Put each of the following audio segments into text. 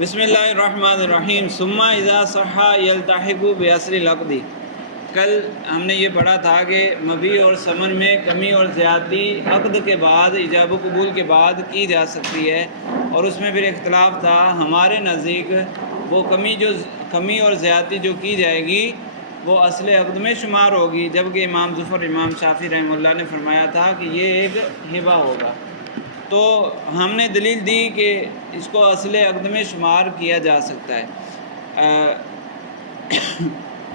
بسم اللہ الرحمن الرحیم ثم اذا صح یلتحق باصل العقد۔ کل ہم نے یہ پڑھا تھا کہ مبی اور ثمن میں کمی اور زیادتی عقد کے بعد ایجاب و قبول کے بعد کی جا سکتی ہے، اور اس میں پھر اختلاف تھا۔ ہمارے نزدیک وہ کمی اور زیادتی جو کی جائے گی وہ اصل عقد میں شمار ہوگی، جبکہ امام ظفر امام شافعی رحمہ اللہ نے فرمایا تھا کہ یہ ایک ہبہ ہوگا۔ تو ہم نے دلیل دی کہ اس کو اصل عقد میں شمار کیا جا سکتا ہے۔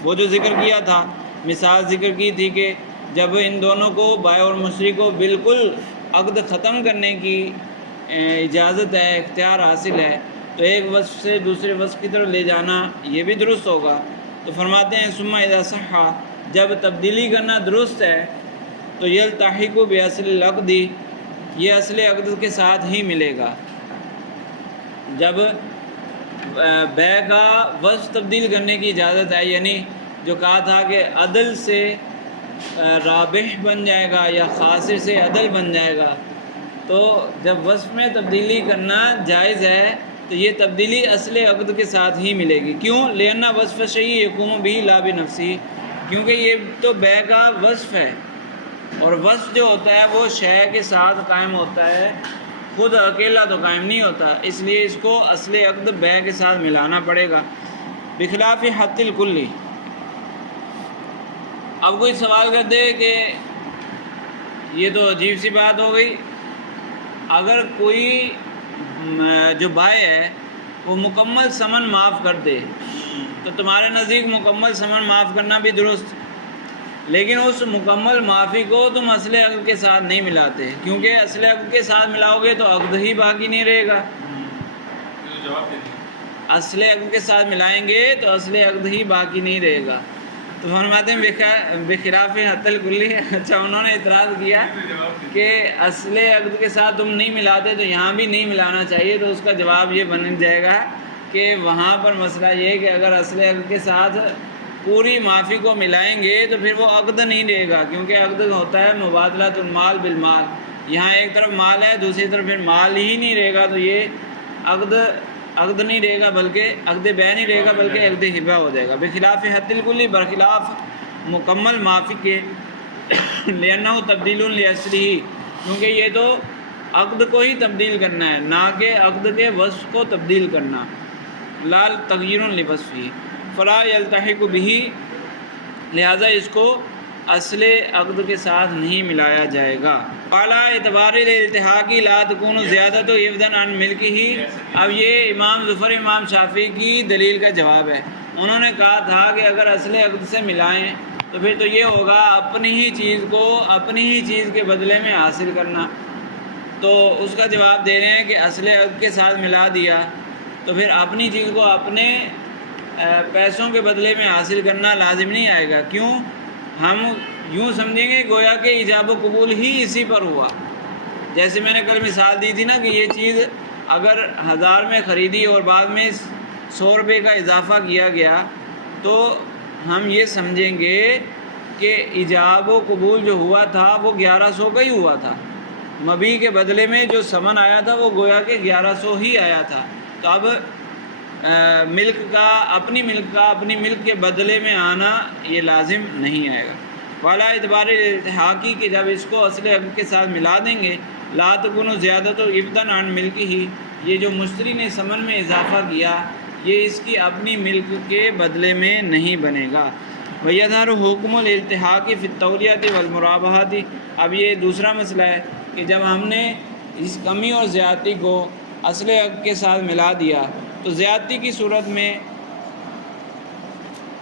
وہ جو ذکر کیا تھا، مثال ذکر کی تھی کہ جب ان دونوں کو بائع اور مشتری کو بالکل عقد ختم کرنے کی اجازت ہے، اختیار حاصل ہے، تو ایک وصف سے دوسرے وصف کی طرف لے جانا یہ بھی درست ہوگا۔ تو فرماتے ہیں ثم اذا صح، جب تبدیلی کرنا درست ہے تو یلتحق باصل العقد، یہ اصل عقد کے ساتھ ہی ملے گا۔ جب بیع کا وصف تبدیل کرنے کی اجازت ہے، یعنی جو کہا تھا کہ عدل سے رابح بن جائے گا یا خاسر سے عدل بن جائے گا، تو جب وصف میں تبدیلی کرنا جائز ہے تو یہ تبدیلی اصل عقد کے ساتھ ہی ملے گی۔ کیوں؟ لأن وصف شیء یقوم به لا بنفسه، کیونکہ یہ تو بیع کا وصف ہے، اور وصف جو ہوتا ہے وہ شے کے ساتھ قائم ہوتا ہے، خود اکیلا تو قائم نہیں ہوتا، اس لیے اس کو اصل عقد بیع کے ساتھ ملانا پڑے گا۔ بخلاف حت الکلی۔ اب کوئی سوال کر دے کہ یہ تو عجیب سی بات ہو گئی، اگر کوئی جو بائع ہے وہ مکمل ثمن معاف کر دے تو تمہارے نزدیک مکمل ثمن معاف کرنا بھی درست، لیکن اس مکمل معافی کو تم اصل عقد کے ساتھ نہیں ملاتے، کیونکہ اصل عقد کے ساتھ ملاؤ گے تو عقد ہی باقی نہیں رہے گا۔ اصل عقد کے ساتھ ملائیں گے تو اصل عقد ہی باقی نہیں رہے گا۔ تو فرماتے ہیں بخلاف حت الکلی۔ اچھا، انہوں نے اعتراض کیا کہ اصل عقد کے ساتھ تم نہیں ملاتے تو یہاں بھی نہیں ملانا چاہیے، تو اس کا جواب یہ بن جائے گا کہ وہاں پر مسئلہ یہ ہے کہ اگر اصل عقد کے ساتھ پوری معافی کو ملائیں گے تو پھر وہ عقد نہیں رہے گا، کیونکہ عقد ہوتا ہے مبادلۃ المال بالمال، یہاں ایک طرف مال ہے دوسری طرف پھر مال ہی نہیں رہے گا، تو یہ عقد نہیں رہے گا، بلکہ عقد بیع نہیں رہے گا بلکہ عقد ہبہ ہو جائے گا۔ بخلاف حت الکلی، برخلاف مکمل معافی کے، لأنہ تبدیل لاصلہ، کیونکہ یہ تو عقد کو ہی تبدیل کرنا ہے، نہ کہ عقد کے وصف کو تبدیل کرنا، لا تغییر لوصفہ، فلا یلتحق بہ، لہذا اس کو اصل عقد کے ساتھ نہیں ملایا جائے گا۔ اعلیٰ اعتبار الالتحاق لا تکون زیادۃ عوضا عن ملکہ۔ اب یہ امام ظفر امام شافعی کی دلیل کا جواب ہے۔ انہوں نے کہا تھا کہ اگر اصل عقد سے ملائیں تو پھر تو یہ ہوگا اپنی ہی چیز کو اپنی ہی چیز کے بدلے میں حاصل کرنا، تو اس کا جواب دے رہے ہیں کہ اصل عقد کے ساتھ ملا دیا تو پھر اپنی چیز کو اپنے پیسوں کے بدلے میں حاصل کرنا لازم نہیں آئے گا۔ کیوں؟ ہم یوں سمجھیں گے گویا کہ ایجاب و قبول ہی اسی پر ہوا۔ جیسے میں نے کل مثال دی تھی نا کہ یہ چیز اگر 1000 میں خریدی اور بعد میں 100 روپے کا اضافہ کیا گیا تو ہم یہ سمجھیں گے کہ ایجاب و قبول جو ہوا تھا وہ 1100 کا ہی ہوا تھا، مبی کے بدلے میں جو ثمن آیا تھا وہ گویا کہ 1100 ہی آیا تھا۔ تو اب ملک کا اپنی ملک کے بدلے میں آنا یہ لازم نہیں آئے گا۔ والا اعتبار الالتحاقی، کہ جب اس کو اصل عقد کے ساتھ ملا دیں گے، لا تکون زیادۃ عوضا عن ملکہ، یہ جو مشتری نے ثمن میں اضافہ کیا یہ اس کی اپنی ملک کے بدلے میں نہیں بنے گا۔ ویظہر حکم الالتحاق فی التولیۃ والمرابحۃ۔ اب یہ دوسرا مسئلہ ہے کہ جب ہم نے اس کمی اور زیادتی کو اصل عقد کے ساتھ ملا دیا تو زیادتی کی صورت میں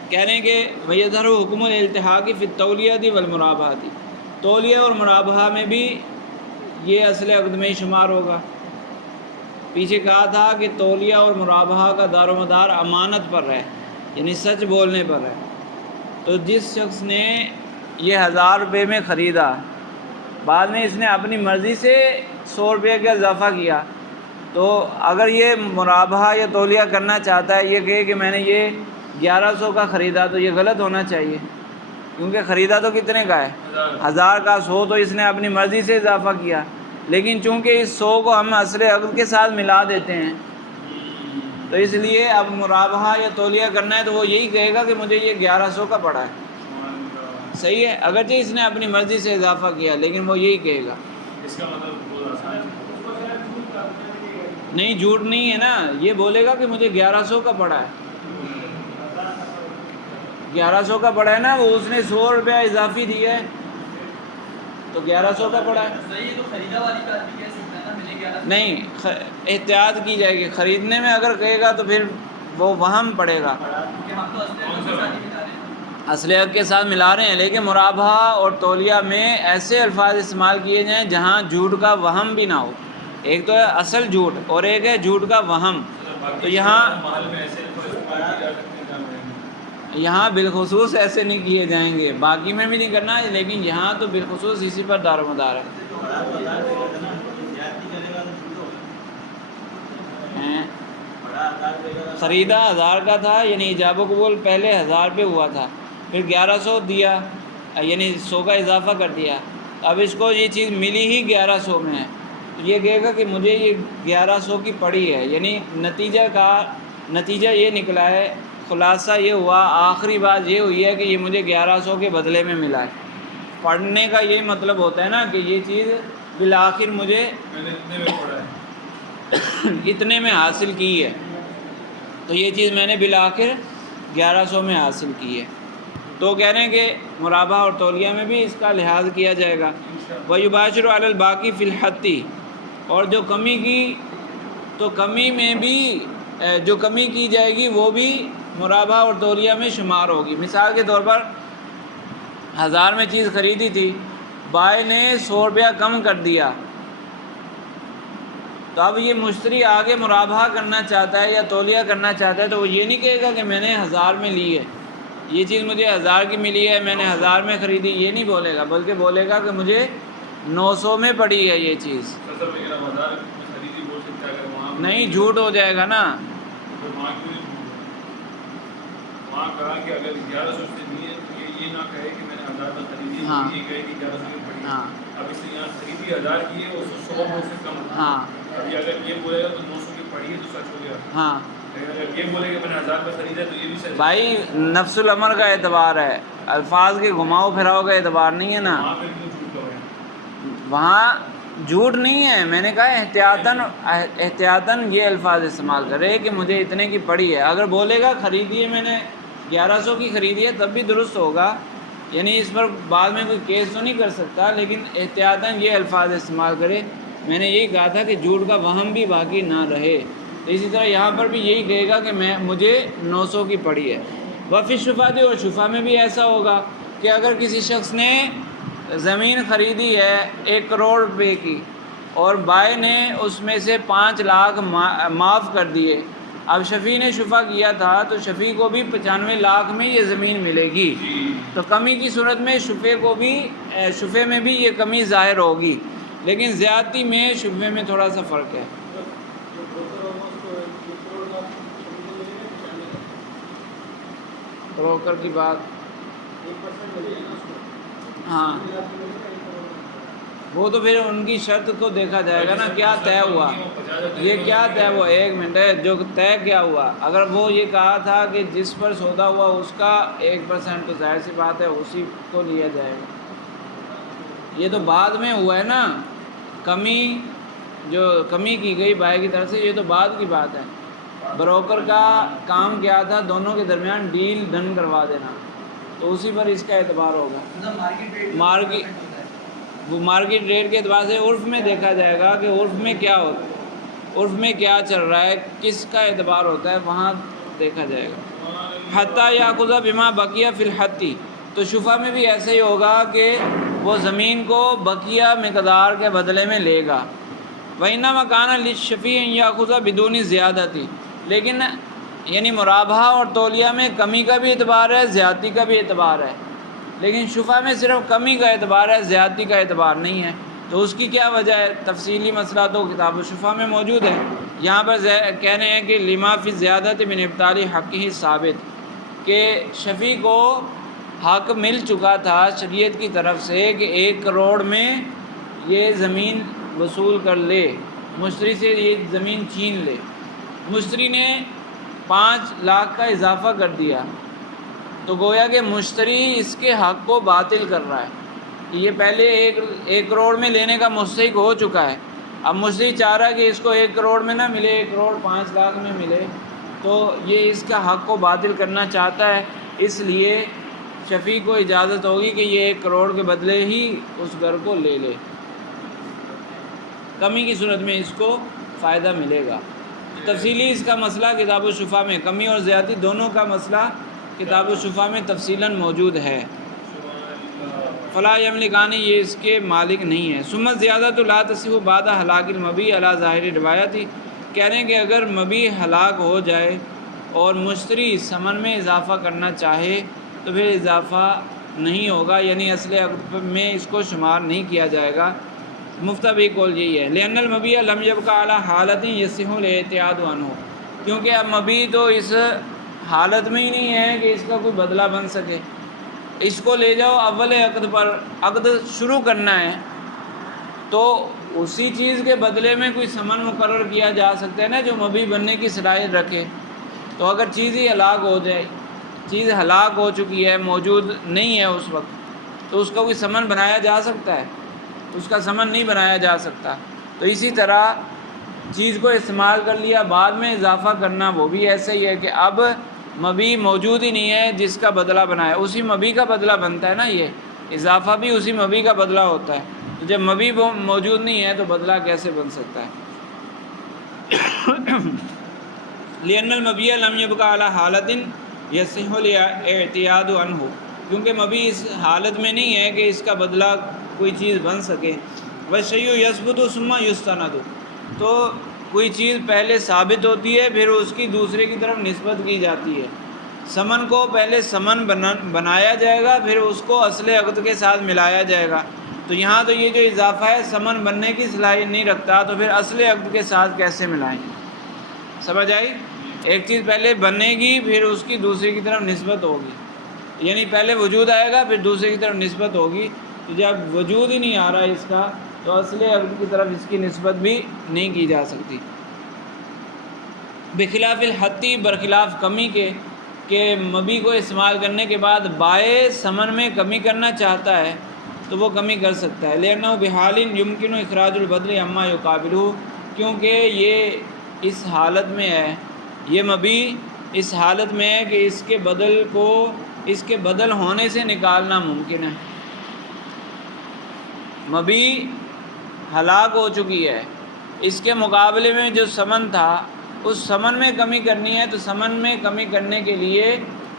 کہہ رہے ہیں کہ ویظہر حکم الالتحاق فی التولیۃ والمرابحۃ، تولیہ اور مرابحہ میں بھی یہ اصل عقد میں ہی شمار ہوگا۔ پیچھے کہا تھا کہ تولیہ اور مرابحہ کا دار و مدار امانت پر ہے، یعنی سچ بولنے پر ہے۔ تو جس شخص نے یہ 1000 روپے میں خریدا، بعد میں اس نے اپنی مرضی سے 100 روپے کا اضافہ کیا، تو اگر یہ مرابحہ یا تولیہ کرنا چاہتا ہے، یہ کہے کہ میں نے یہ 1100 کا خریدا، تو یہ غلط ہونا چاہیے، کیونکہ خریدا تو کتنے کا ہے؟ 1000 کا، 100 تو اس نے اپنی مرضی سے اضافہ کیا، لیکن چونکہ اس 100 کو ہم اصل عقد کے ساتھ ملا دیتے ہیں تو اس لیے اب مرابحہ یا تولیہ کرنا ہے تو وہ یہی کہے گا کہ مجھے یہ 1100 کا پڑا ہے، صحیح ہے، اگرچہ اس نے اپنی مرضی سے اضافہ کیا لیکن وہ یہی کہے گا۔ اس کا مطلب بہت آسان ہے، نہیں جھوٹ نہیں ہے نا، یہ بولے گا کہ مجھے 1100 کا پڑا ہے، 1100 کا پڑا ہے نا، وہ اس نے 100 روپیہ اضافی دیا ہے تو 1100 کا پڑا ہے۔ صحیح، تو خریدا والی بات بھی کہہ سکتا ہے نا، میں نے 1100 نہیں احتیاط کی جائے گی، خریدنے میں اگر کہے گا تو پھر وہ وہم پڑے گا، کہ ہم تو اصل حق کے ساتھ ملا رہے ہیں، لیکن مرابحہ اور تولیہ میں ایسے الفاظ استعمال کیے جائیں جہاں جھوٹ کا وہم بھی نہ ہو، ایک تو ہے اصل جھوٹ اور ایک ہے جھوٹ کا وہم، تو یہاں محل میں ایسے الفاظ استعمال کیے جا سکتے ہیں جہاں میں یہاں بالخصوص ایسے نہیں کیے جائیں گے، باقی میں بھی نہیں کرنا، لیکن یہاں تو بالخصوص اسی پر دار و مدار ہے۔ خریدا 1000 کا تھا، یعنی ایجاب و قبول پہلے 1000 پہ ہوا تھا، پھر 1100 دیا، یعنی 100 کا اضافہ کر دیا، اب اس کو یہ چیز ملی ہی 1100 میں ہے تو یہ کہے گا کہ مجھے یہ 1100 کی پڑی ہے، یعنی نتیجہ یہ نکلا ہے، خلاصہ یہ ہوا، آخری بات یہ ہوئی ہے کہ یہ مجھے 1100 کے بدلے میں ملا ہے۔ پڑھنے کا یہ مطلب ہوتا ہے نا کہ یہ چیز بالآخر مجھے نے اتنے میں پڑھا ہے، اتنے میں حاصل کی ہے، تو یہ چیز میں نے بالآخر 1100 میں حاصل کی ہے، تو کہہ رہے ہیں کہ مرابحہ اور تولیہ میں بھی اس کا لحاظ کیا جائے گا۔ وَيُبَاشِرُ عَلَى الْبَاقِي فِي الْحَتِّ، اور جو کمی کی تو کمی میں بھی جو کمی کی جائے گی وہ بھی مرابحہ اور تولیہ میں شمار ہوگی۔ مثال کے طور پر 1000 میں چیز خریدی تھی، بائی نے 100 روپیہ کم کر دیا، تو اب یہ مشتری آگے مرابحہ کرنا چاہتا ہے یا تولیہ کرنا چاہتا ہے تو وہ یہ نہیں کہے گا کہ میں نے 1000 میں لی ہے، یہ چیز مجھے 1000 کی ملی ہے، میں نے 1000 میں خریدی، یہ نہیں بولے گا، بلکہ بولے گا کہ مجھے 900 میں پڑی ہے یہ چیز۔ اصل میں کہنا 1000 میں خریدی بول سکتا ہے، اگر وہاں نہیں جھوٹ ہو جائے گا نا، تو وہاں کیوں نہیں وہاں کہا کہ اگر 1100 سے نہیں ہے تو یہ نہ کہے کہ میں نے 1000 میں خریدی، ہاں یہ کہے کہ 1100 میں پڑی ہے۔ ہاں اب اس نے یہاں خریدی 1000 کی ہے، اس 100 میں سے کم ہے، ہاں ابھی اگر یہ بولے گا تو 900 کی پڑی ہے تو سچ ہو گیا، ہاں لیکن اگر یہ بولے کہ میں نے 1000 میں خریدا تو یہ بھی سچ بھائی، نفس الامر کا اعتبار ہے، الفاظ کے گھماؤ پھراؤ کا اعتبار نہیں ہے نا، وہاں پھر کیوں جھوٹ کہے؟ وہاں جھوٹ نہیں ہے، میں نے کہا احتیاطاً یہ الفاظ استعمال کرے کہ مجھے اتنے کی پڑی ہے، اگر بولے گا خریدی ہے میں نے 1100 کی خریدی ہے تب بھی درست ہوگا، یعنی اس پر بعد میں کوئی کیس تو نہیں کر سکتا، لیکن احتیاطاً یہ الفاظ استعمال کرے۔ میں نے یہی کہا تھا کہ جھوٹ کا وہم بھی باقی نہ رہے، تو اسی طرح یہاں پر بھی یہی کہے گا کہ مجھے 900 کی پڑی ہے۔ وفی شفاعت، اور شفا میں بھی ایسا ہوگا کہ اگر کسی شخص نے زمین خریدی ہے 1 کروڑ روپے کی اور بائی نے اس میں سے 5 لاکھ معاف کر دیے، اب شفیع نے شفا کیا تھا تو شفیع کو بھی 95 لاکھ میں یہ زمین ملے گی، تو کمی کی صورت میں شفے میں بھی یہ کمی ظاہر ہوگی، لیکن زیادتی میں شفے میں تھوڑا سا فرق ہے۔ بروکر کی بات، ہاں وہ تو پھر ان کی شرط کو دیکھا جائے گا نا، کیا طے ہوا، یہ کیا طے ہوا، 1 منٹ ہے، جو طے کیا ہوا، اگر وہ یہ کہا تھا کہ جس پر سودا ہوا اس کا 1% تو ظاہر سی بات ہے اسی کو لیا جائے گا، یہ تو بعد میں ہوا ہے نا، جو کمی کی گئی بائی کی طرف سے، یہ تو بعد کی بات ہے۔ بروکر کا کام کیا تھا، دونوں کے درمیان ڈیل ڈن کروا دینا، تو اسی پر اس کا اعتبار ہوگا، وہ مارکیٹ ریٹ کے اعتبار سے عرف میں دیکھا جائے گا کہ عرف میں کیا ہوتا ہے، عرف میں کیا چل رہا ہے، کس کا اعتبار ہوتا ہے، وہاں دیکھا جائے گا۔ حتیٰ یاخذ بما بقیہ فی الحتی، تو شفا میں بھی ایسے ہی ہوگا کہ وہ زمین کو بقیہ مقدار کے بدلے میں لے گا۔ وَإِنَّمَا كَانَ لِلشَّفِيعِ أَن يَأْخُذَ بِدُونِ زِيَادَةٍ، لیکن یعنی مرابحہ اور تولیہ میں کمی کا بھی اعتبار ہے، زیادتی کا بھی اعتبار ہے، لیکن شفا میں صرف کمی کا اعتبار ہے، زیادتی کا اعتبار نہیں ہے، تو اس کی کیا وجہ ہے، تفصیلی مسئلہ تو کتاب الشفا میں موجود ہے۔ یہاں پر کہہ رہے ہیں کہ لما فی زیادت من ابطال حقہ ثابت، کہ شفیع کو حق مل چکا تھا شریعت کی طرف سے کہ 1 کروڑ میں یہ زمین وصول کر لے، مشتری سے یہ زمین چھین لے، مشتری نے 5 لاکھ کا اضافہ کر دیا تو گویا کہ مشتری اس کے حق کو باطل کر رہا ہے. یہ پہلے 1 کروڑ میں لینے کا مستحق ہو چکا ہے، اب مشتری چاہ رہا ہے کہ اس کو 1 کروڑ میں نہ ملے، 1 کروڑ 5 لاکھ میں ملے، تو یہ اس کا حق کو باطل کرنا چاہتا ہے. اس لیے شفیع کو اجازت ہوگی کہ یہ 1 کروڑ کے بدلے ہی اس گھر کو لے لے. کمی کی صورت میں اس کو فائدہ ملے گا. تفصیلی اس کا مسئلہ کتاب الشفا میں، کمی اور زیادتی دونوں کا مسئلہ کتاب الشفا میں تفصیلاً موجود ہے. فلا یملکانی، یہ اس کے مالک نہیں ہے. سمت زیادہ تو لا تصح بعد ہلاک المبی علی ظاہر روایتی، کہہ رہے ہیں کہ اگر مبی ہلاک ہو جائے اور مشتری ثمن میں اضافہ کرنا چاہے تو پھر اضافہ نہیں ہوگا، یعنی اصل عقد میں اس کو شمار نہیں کیا جائے گا. مفتہ بھی قول یہی ہے. لأن المبیع لم یبقى علی حالت یصح الاعتیاد عنہ، کیونکہ اب مبیع تو اس حالت میں ہی نہیں ہے کہ اس کا کوئی بدلہ بن سکے. اس کو لے جاؤ اول عقد پر، عقد شروع کرنا ہے تو اسی چیز کے بدلے میں کوئی ثمن مقرر کیا جا سکتا ہے نا جو مبیع بننے کی صلاحیت رکھے. تو اگر چیز ہی ہلاک ہو جائے، چیز ہلاک ہو چکی ہے، موجود نہیں ہے اس وقت، تو اس کا کوئی ثمن بنایا جا سکتا ہے؟ اس کا ثمن نہیں بنایا جا سکتا. تو اسی طرح چیز کو استعمال کر لیا، بعد میں اضافہ کرنا وہ بھی ایسا ہی ہے کہ اب مبیع موجود ہی نہیں ہے جس کا بدلہ بنایا، اسی مبیع کا بدلہ بنتا ہے نا. یہ اضافہ بھی اسی مبیع کا بدلہ ہوتا ہے. تو جب مبیع موجود نہیں ہے تو بدلہ کیسے بن سکتا ہے؟ لأن المبیع لم یبقى علی حالت یصح الاعتیاد عنہ، کیونکہ مبیع اس حالت میں نہیں ہے کہ اس کا بدلہ کوئی چیز بن سکے. والشیء یثبت ثم یستند، تو کوئی چیز پہلے ثابت ہوتی ہے پھر اس کی دوسرے کی طرف نسبت کی جاتی ہے. ثمن کو پہلے ثمن بنایا جائے گا، پھر اس کو اصل عقد کے ساتھ ملایا جائے گا. تو یہاں تو یہ جو اضافہ ہے ثمن بننے کی صلاحیت نہیں رکھتا، تو پھر اصل عقد کے ساتھ کیسے ملائیں؟ سمجھ آئی؟ ایک چیز پہلے بنے گی پھر اس کی دوسرے کی طرف نسبت ہوگی، یعنی پہلے وجود آئے گا پھر دوسرے کی طرف نسبت ہوگی. تو جب وجود ہی نہیں آ رہا اس کا تو اصل عقد کی طرف اس کی نسبت بھی نہیں کی جا سکتی. بخلاف الحتی، برخلاف کمی کے، کہ مبیع کو استعمال کرنے کے بعد بائع ثمن میں کمی کرنا چاہتا ہے تو وہ کمی کر سکتا ہے. لأنه بحال يمكن اخراج البدل عما يقابله، کیونکہ یہ اس حالت میں ہے، یہ مبیع اس حالت میں ہے کہ اس کے بدل کو اس کے بدل ہونے سے نکالنا ممکن ہے. مبیع ہلاک ہو چکی ہے، اس کے مقابلے میں جو ثمن تھا اس ثمن میں کمی کرنی ہے، تو ثمن میں کمی کرنے کے لیے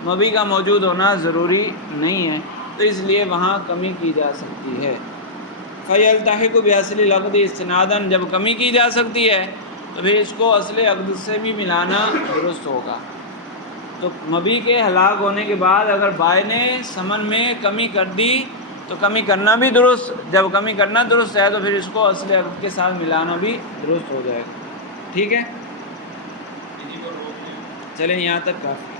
مبیع کا موجود ہونا ضروری نہیں ہے، تو اس لیے وہاں کمی کی جا سکتی ہے. فَيَلْتَحِقُ بِأَصْلِ الْعَقْدِ اسْتِنَادًا، جب کمی کی جا سکتی ہے تو پھر اس کو اصل عقد سے بھی ملانا درست ہوگا. تو مبیع کے ہلاک ہونے کے بعد اگر بائع نے ثمن میں کمی کر دی تو کمی کرنا بھی درست، جب کمی کرنا درست ہے تو پھر اس کو اصل عقد کے ساتھ ملانا بھی درست ہو جائے گا. ٹھیک ہے، چلیں یہاں تک کافی.